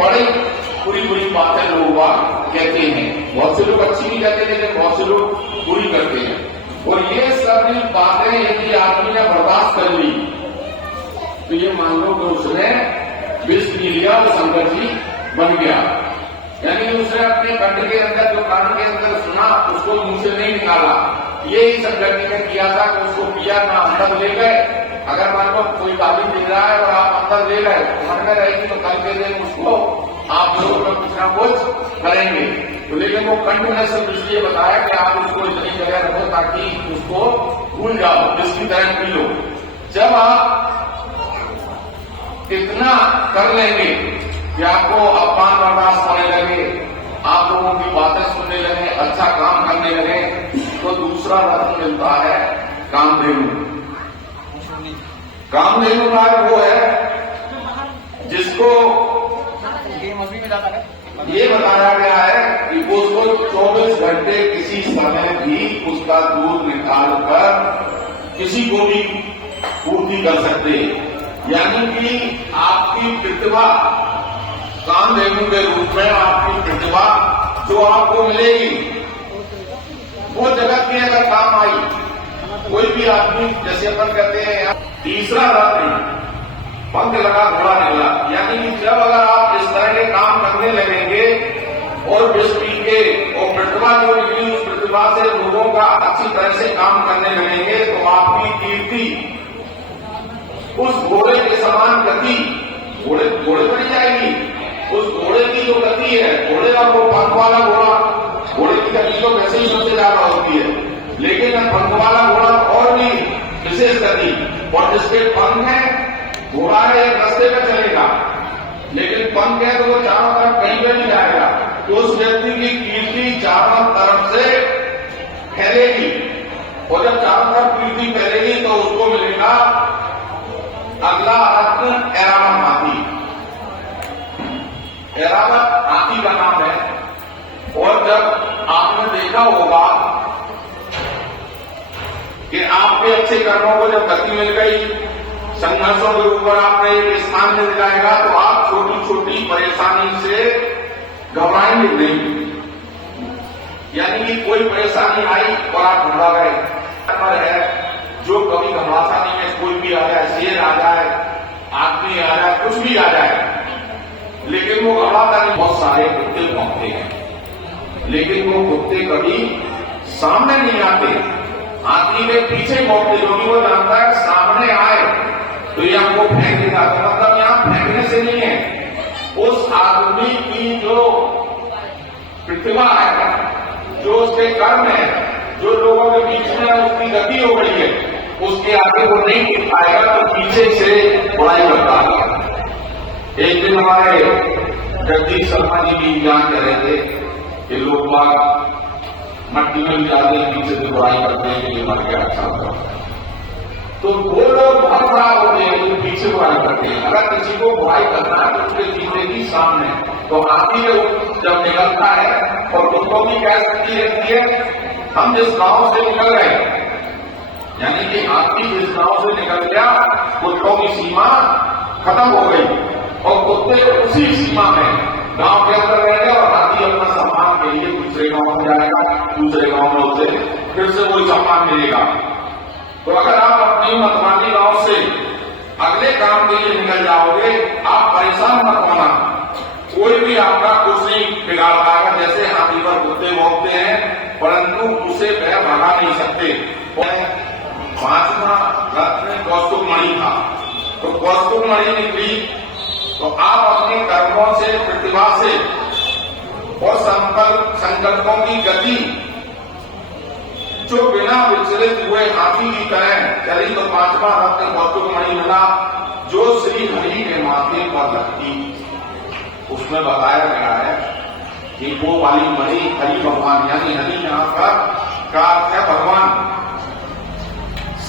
बड़ी बुरी बुरी बातें लोग कहते हैं। बहुत से लोग अच्छी भी कहते हैं लेकिन बहुत से लोग बुरी करते हैं। और ये सभी बातें यदि आदमी ने बर्दाश्त कर ली तो ये मान लो कि उसने विष पी लिया, वो संगत जी बन गया। यानी उसने अपने कंठ के अंदर जो कान के अंदर सुना उसको मुंह से नहीं निकाला। यही संगत जी ने किया था कि उसको पिया ना अंदर ले गए। अगर मान लो कोई गाली दे रहा है और आप अंदर ले गए मन में रहेगी तो कल के दिन उसको आप लोग कुछ ना कुछ करेंगे। तो लेकिन वो कंठ ने सिर्फ इसलिए बताया कि आप उसको इतनी जगह रखो ताकि उसको भूल जाओ, जिसकी तरह पी लो। जब आप इतना कर लेंगे कि आपको अपमान बर्दाश्त होने लगे, आप लोगों की बातें सुनने लगे, अच्छा काम करने लगे, तो दूसरा रत्न मिलता है कामधेनु। कामधेनु नाग वो है जिसको ये बताया गया है कि उसको 24 घंटे किसी समय भी उसका दूध निकाल कर किसी को भी पूर्ति कर सकते। यानी कि आपकी प्रतिभा कामधेनु के रूप में आपकी प्रतिभा जो आपको मिलेगी वो जगत की अगर काम आई, कोई भी आदमी जैसे अपन कहते हैं तीसरा रत्न पंख लगा घोड़ा निकला। यानी कि जब अगर आप इस तरह के काम करने लगेंगे और विष पी के और प्रतिभा जो निकली उस प्रतिभा से लोगों का अच्छी तरह से काम करने लगेंगे तो आपकी कीर्ति उस घोड़े के समान गति घोड़े बढ़ जाएगी। उस घोड़े की जो गति है, घोड़े का वो पंख वाला घोड़ा, घोड़े की गति तो वैसे ही सबसे ज्यादा होती है, लेकिन पंख वाला घोड़ा और भी विशेष गति। और जिसके पंख है, घोड़ा है एक रास्ते में चलेगा लेकिन पंख है तो वो चारों तरफ कहीं पे नहीं जाएगा। तो उस व्यक्ति की कीर्ति चारों तरफ से फैलेगी और जब चारों तरफ कीर्ति फैलेगी तो उसको मिलेगा अगला रत्न ऐरावत हाथी। ऐरावत हाथी का नाम है। और जब आपने देखा होगा कि आपके अच्छे कर्मों को जब गति मिल गई, संघर्षों के ऊपर आपने एक स्थान मिल जाएगा तो आप छोटी छोटी परेशानी से घबराएंगे नहीं। यानी कि कोई परेशानी आई और आप घबरा गए है, जो कभी घबराता नहीं है, कोई भी आ जाए, शेर आ जाए, आदमी आ जाए, कुछ भी आ जाए, लेकिन वो घबराता नहीं। बहुत सारे कुत्ते भौंकते हैं लेकिन वो कुत्ते कभी सामने नहीं आते, आदमी के पीछे भौंकते, क्योंकि वो जानता है सामने आए तो ये हमको फेंक देगा। तो मतलब यहां फेंकने से नहीं है, उस आदमी की जो प्रतिभा है, जो उसके कर्म है, जो लोगों के बीच में उसकी गति हो गई है, उसके आगे वो नहीं टिक पाएगा तो पीछे से बुराई करता है। एक दिन हमारे जगदीश शर्मा जी भी ज्ञान कर रहे थे कि लोग बाग मट्टी में भी जाते हैं, पीछे से बुराई करते हैं कि ये मर गया अच्छा होगा। तो वो लोग बहुत खराब होते हैं जो पीछे बुराई करते हैं। अगर किसी को बुराई करना है तो उसके जीते सामने। तो हाथी जब निकलता है और कुत्तों की क्या शक्ति रहती है, हम जिस गांव से निकल रहे, यानी कि हाथी जिस गांव से निकल गया कुत्तों की सीमा खत्म हो गई और कुत्ते उसी सीमा में गांव के अंदर रह गए और हाथी अपना सम्मान के लिए दूसरे गांव में जाएगा, दूसरे गांव में उसे फिर से कोई सम्मान मिलेगा। तो अगर आप अपनी मतवानी गांव से अगले काम के लिए निकल जाओगे, आप परेशान मत होना, कोई भी आपका कुछ नहीं बिगाड़ पाएगा। जैसे हाथी पर कुत्ते भौंकते हैं परंतु उसे वह भगा नहीं सकते। 5वां रत्न कौस्तुभ मणि था, तो कौस्तुभ मणि निकली तो आप अपने कर्मों से, प्रतिभा से और संकल्पों की गति जो बिना विचलित हुए हाथी की तरह चली तो 5वां रत्न कौस्तुभ मणि मिला जो श्री हरि के माथे पर लगती। उसमें बताया गया है कि वो वाली मणि हरि भगवान, यानी हरि यहाँ का अर्थ है भगवान,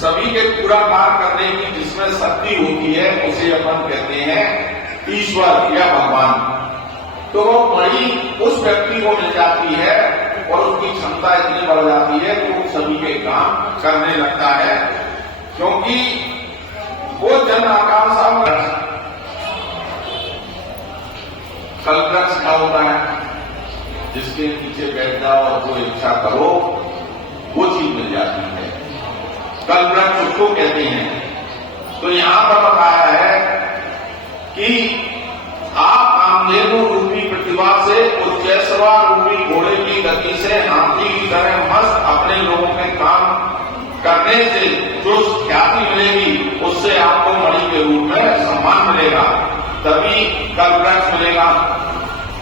सभी के पूरा कार्य करने की जिसमें शक्ति होती है उसे अपन कहते हैं ईश्वर या भगवान। तो वो मणि उस व्यक्ति को मिल जाती है और उसकी क्षमता इतनी बढ़ जाती है कि वो सभी के काम करने लगता है, क्योंकि वो जन आकांक्षा कल्पना क्या होता है, जिसके नीचे बैठ जाओ और जो इच्छा करो वो चीज मिल जाती है। कल्पना उसको कहते हैं। तो यहां पर बताया है कि आप कामधेनु रूपी प्रतिभा से उस जैसवा रूपी घोड़े की गति से हाथी की तरह मस्त अपने लोगों के काम करने से जो ख्याति मिलेगी उससे आपको मणि के रूप में सम्मान मिलेगा, तभी कल्पना मिलेगा।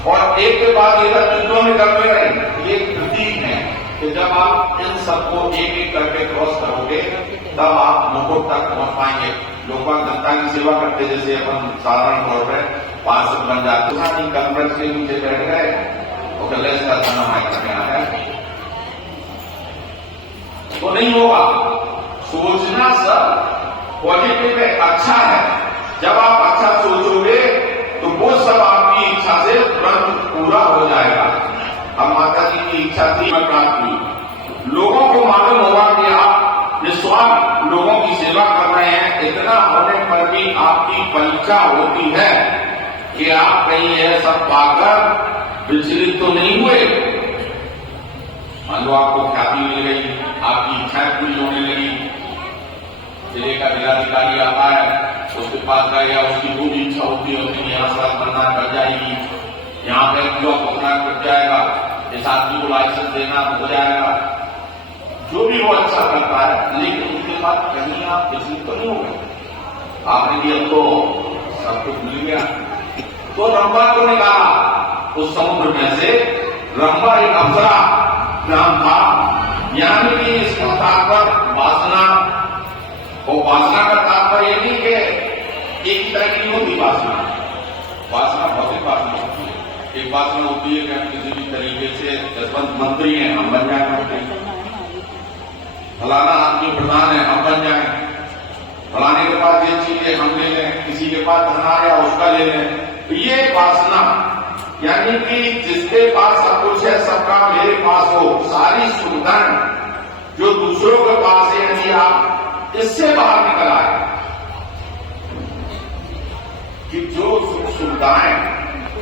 और एक के बाद ये तत्वों में करते रहें, ये प्रतीक है कि जब आप इन सबको एक एक करके क्रॉस करोगे तब आप मुकुट तक पहुंच पाएंगे। लोग जनता की सेवा करते जैसे अपन साधारण तौर पर पार्षद बन जाते हैं, कल्पना के नीचे बैठ गए और कलेश का खाना करने आ है तो नहीं होगा। सोचना सब पॉजिटिव है, अच्छा है। जब आप अच्छा सोचोगे तो वो सब आपकी इच्छा से तुरंत पूरा हो जाएगा। अब माता जी की इच्छा थी प्राप्त हुई। लोगों को मालूम होगा कि आप निस्वार्थ लोगों की सेवा कर रहे हैं, इतना होने पर भी आपकी परीक्षा होती है कि आप कहीं यह सब पाकर विचलित तो नहीं हुए। मान लो आपको ख्याति मिल गई, आपकी इच्छाएं पूरी होने लगी, जिले का जिलाधिकारी आता है, उसके पास जाएगा, उसकी जो भी इच्छा होती है उसकी यहाँ सड़क बनना कर जाएगी, यहाँ पे ब्लॉक होना कर जाएगा, इस आदमी को लाइसेंस देना हो जाएगा, जो भी वो अच्छा करता है। लेकिन उसके बाद कहीं आप विचलित तो नहीं हो गए, आपने भी अब तो सब कुछ मिल गया। तो रंभा को निकाला उस समुद्र में से। रंभा एक अप्सरा नाम था, यानी कि इसका तात्पर्य वासना, और वासना का तात्पर्य नहीं कि एक तरह की होती वासना। वासना बहुत वासना होती है। एक वासना होती है कि हम किसी भी तरीके से जसवंत मंत्री हैं, हम बन जाए, फलाना आदमी प्रधान है, हम बन जाए, फलाने के पास ये चीज है हम ले लें, किसी के पास धन आया उसका ले लें। तो ये वासना, यानी कि जिसके पास सब कुछ है, सबका मेरे पास हो, सारी सुविधाएं जो दूसरों के पास है, यदि आप इससे बाहर निकल आए कि जो सुख सुविधाएं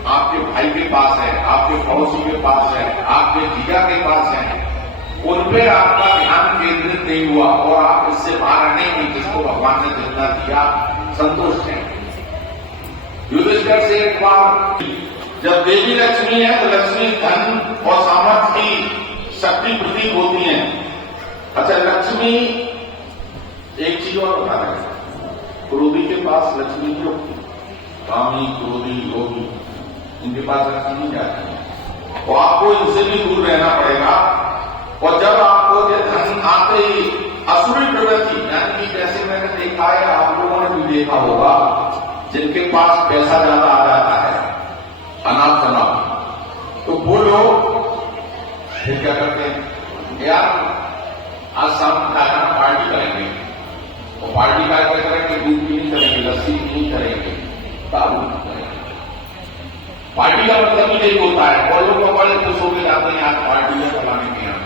आपके भाई के पास है, आपके पड़ोसी के पास है, आपके जीजा के पास है, उन पर आपका ध्यान केंद्रित नहीं हुआ और आप इससे बाहर नहीं, जिसको भगवान ने जितना दिया संतुष्ट है। युधिष्ठिर से एक बार, जब देवी लक्ष्मी है तो लक्ष्मी धन और सामर्थ्य की शक्ति प्रतीक होती है। अच्छा, लक्ष्मी एक चीज और बता रहे हैं, क्रोधी के पास लक्ष्मी जो कामी, क्रोधी, लोभी, इनके पास लक्ष्मी नहीं जाती है, तो आपको इनसे भी दूर रहना पड़ेगा। और जब आपको ये धन आते ही असुरी प्रवृत्ति, यानी कि जैसे मैंने देखा है, आप लोगों ने भी देखा होगा, जिनके पास पैसा ज्यादा आ जाता है, अनाथ शनाथ, तो वो लोग फिर क्या करते हैं, यार आज शाम खाना पार्टी करेंगे, और पार्टी का क्या करेंगे, दूध भी नहीं करेंगे, लस्सी भी नहीं करेंगे, दारू नहीं करेंगे। पार्टी का मतलब ही यही होता है, और लोग बड़े खुश होकर जाते हैं आज पार्टी में कमाने के यहाँ।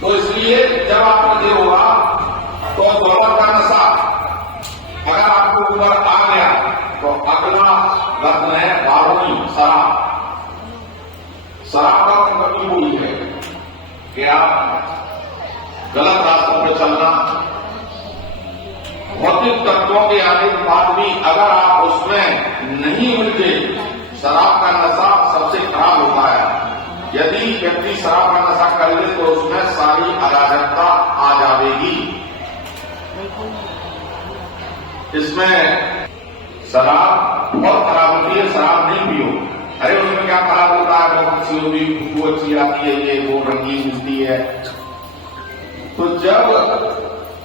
तो इसलिए जब आपको ये होगा तो दौलत का नशा अगर आपको ऊपर आ गया तो अगला रत्न है 12वीं शराब। शराब का मतलब वही है कि आप गलत रास्तों पर चलना, भौतिक तत्वों के आने के बाद भी अगर आप उसमें नहीं उलझे, शराब का नशा सबसे खराब होता है। यदि व्यक्ति शराब का नशा कर ले तो उसमें सारी अराजकता आ जाएगी। इसमें शराब बहुत खराब होती है, शराब नहीं पियो। अरे उसमें क्या खराब होता है, बहुत अच्छी होती है, खुशबू अच्छी आती है, ये वो रंगीन मिलती है। तो जब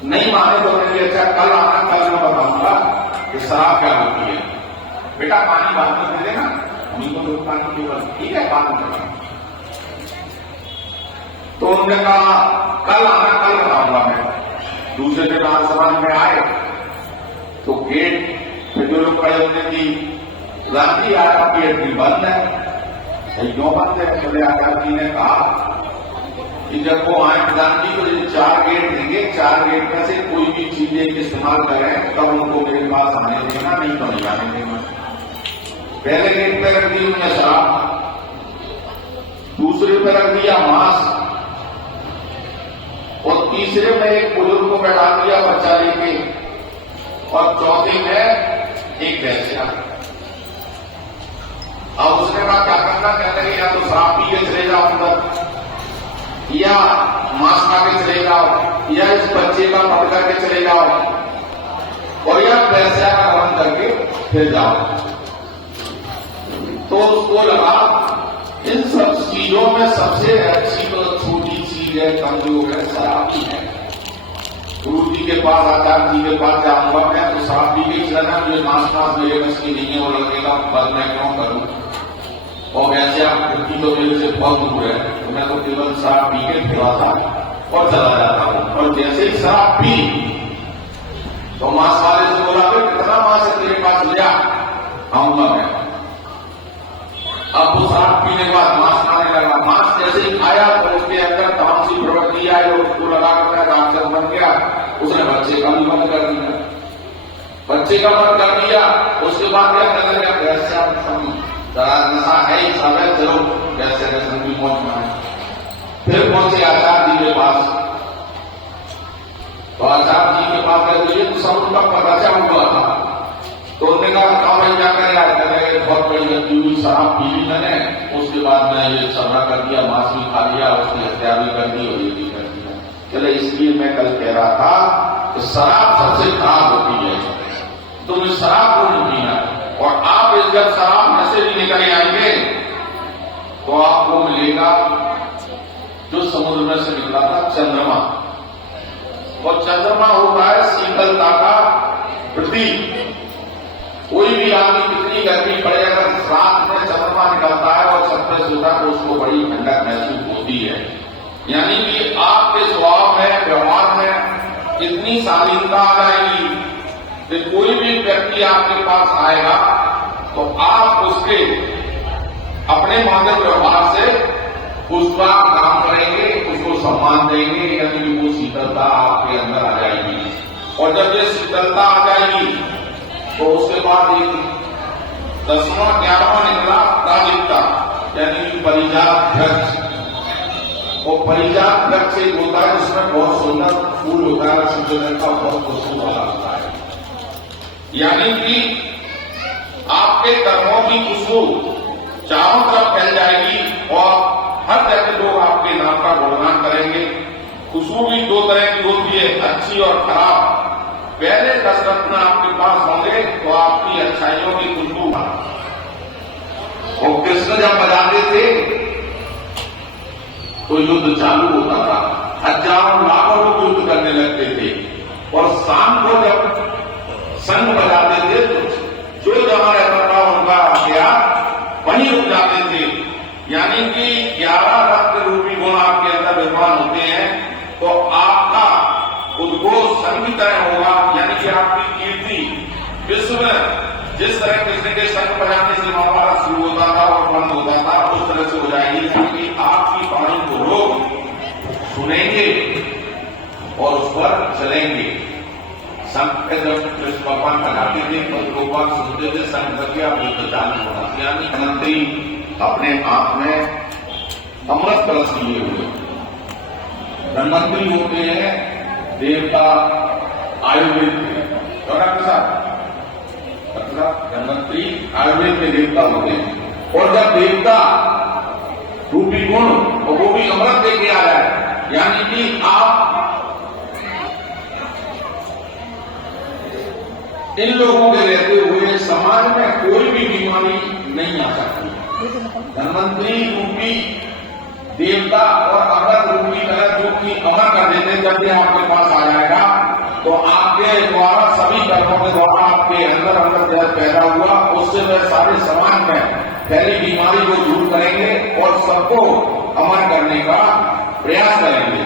नहीं माने तो मेरे अच्छा कल आना, कल मैं बताऊंगा कि शराब क्या होती है। बेटा पानी बाद में दे देना, मम्मी को तो पानी की बस, ठीक है बाद में। तो उन्होंने कहा कल आना, कल बताऊंगा मैं। दूसरे दिन विधानसभा में आए तो गेट फिर जो लोग खड़े होने की रांची आया, गेट भी बंद है। क्यों बंद है? बोले आचार्य जी ने कहा कि जब वो आए प्रधान जी तो ये 4 गेट देंगे, 4 गेट में से कोई भी चीजें इस्तेमाल करें तब उनको मेरे पास आने देना, नहीं तो नहीं आने देना। पहले गेट पे रख दी उन्होंने शराब, दूसरे पे रख दिया मांस, और तीसरे में एक बुजुर्ग को बैठा दिया बच्चा लेके, और चौथे में एक वैश्या। अब उसने कहा क्या करना, कहते हैं या तो शराब पी के चले जाओ अंदर, या मांस खा के चले जाओ, या इस बच्चे का पकड़ करके चले जाओ, और या वैश्या का हवन करके फिर जाओ। तो उसको लगा इन सब चीजों में सबसे अच्छी तो छोटी चीज है, कमजोर है, शराब ही है। गुरु जी के पास, आचार्य जी के पास जाऊंगा मैं तो शराब पी के चलना, मुझे मांस मेरे बस की नहीं है, वो लगेगा बस मैं क्यों करूं, और वैसे आपकी तो मेरे से बहुत दूर है, तो मैं तो केवल शराब पी के फिरा था और चला जाता हूं। और जैसे ही शराब पी तो मांस वाले से बोला कितना मांस है तेरे पास, लिया आऊंगा मैं। अब वो शराब पीने के बाद मांस खाने लगा, मांस जैसे ही खाया तो उसके अंदर तमाम सी प्रवृत्ति आई और उसको लगा कर राक्षस बन गया। उसने बच्चे का भी बंद कर दिया, बच्चे का बंद कर दिया। उसके बाद क्या करने लगा, वैश्या जरा नशा है ही सब है, चलो वैश्या के संग भी पहुंचना है। फिर पहुंचे आचार्य जी के पास, तो आचार्य जी के पास गए, ये तो सब उनका बचा हुआ था। तो उन्होंने कहा भाई क्या करें, बहुत बड़ी गलती हुई, शराब पी ली मैंने, उसके बाद मैं ये सबरा कर दिया, मांस भी खा लिया, उसकी हत्या भी कर दी और ये भी कर दिया। चले इसलिए मैं कल कह रहा था कि शराब सबसे खराब होती है, तुम इस शराब को नहीं पीना। और आप जब शराब में से भी लेकर आएंगे तो आपको मिलेगा जो समुद्र में से निकला था चंद्रमा, और चंद्रमा होता है शीतलता का प्रतीक। कोई भी आदमी कितनी गर्मी पड़े, अगर रात में चंद्रमा निकलता है और छत पे सोता है तो उसको बड़ी ठंडक महसूस होती है। यानी कि आपके स्वभाव में, व्यवहार में इतनी शालीनता आ जाएगी कि कोई भी व्यक्ति आपके पास आएगा तो आप उसके अपने मानव व्यवहार से उसका काम करेंगे, उसको सम्मान देंगे, यानी वो शीतलता आपके अंदर आ जाएगी। और जब ये शीतलता आ जाएगी तो उसके बाद एक 10वां 11वां निकला प्राजिकता, यानी परिजात वृक्ष। वो परिजात वृक्ष एक होता है जिसमें बहुत सुंदर फूल होता है, सुंदर का बहुत खुशबू वाला होता है। यानी कि आपके कर्मों की खुशबू चारों तरफ फैल जाएगी और हर तरह के लोग आपके नाम का गुणगान करेंगे। खुशबू भी दो तरह की होती है, अच्छी और खराब। पहले 10 रत्न आपके पास होंगे तो आपकी अच्छाइयों की खुशबू। और कृष्ण जब बजाते थे तो युद्ध चालू होता था, हजारों लाखों लोग युद्ध करने लगते थे। और शाम को जब संग बजाते थे तो जो जहां रहता था उनका हथियार वहीं रुक जाते थे। यानी कि 11 रत्न रूपी गुण आपके अंदर विद्यमान होते हैं, तो आपका उद्घोष संग की तरह होगा। यानी कि आपकी कीर्ति विश्व में जिस तरह कृष्ण के संग बजाने से महाभारत शुरू होता था और बंद होता था, उस तरह से हो जाएगी। क्योंकि आपकी वाणी को लोग सुनेंगे और उस पर चलेंगे। संत जब कृष्ण भगवान बनाते थे तो लोग बात सुनते थे, संत करके आप युद्ध चालू होना। यानी मंत्री अपने आप में अमृत कलश लिए हुए धनवंतरी होते हैं, देवता आयुर्वेद के धनवंतरी आयुर्वेद के देवता होते हैं। और जब देवता रूपी गुण और वो भी अमृत देके आ जाए, यानी कि आप इन लोगों के रहते हुए समाज में कोई भी बीमारी नहीं आ सकती। धनवंतरी रूपी देवता और अमृत रूपी कलश जो कि अमर कर देते, जब भी आपके पास आ जाएगा तो आपके द्वारा सभी कर्मों के द्वारा आपके अंदर अमृत पैदा हुआ, उससे वह सारे समाज में पहली बीमारी को दूर करेंगे और सबको अमर करने का प्रयास करेंगे।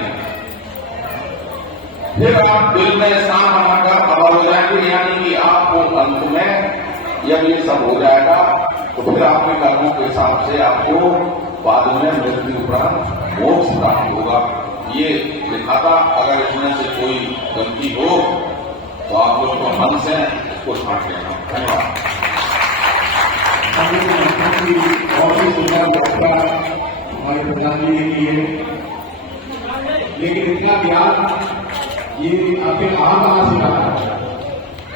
फिर आप दिल में स्थान बनाकर अमर हो जाएंगे। यानी कि आपको अंत में जब ये सब हो जाएगा तो फिर आपके कर्मों के हिसाब से आपको बाद में मृत्यु उपरांत मोक्ष प्राप्त होगा। ये लिखा था। अगर इसमें से कोई गलती हो तो आप लोग को मन से इसको छांट लेना। धन्यवाद। हमने समझा कि बहुत ही सुंदर यात्रा हमारे प्रधानमंत्री ने की है, लेकिन इतना ज्ञान ये आपके कहाँ से रहा है?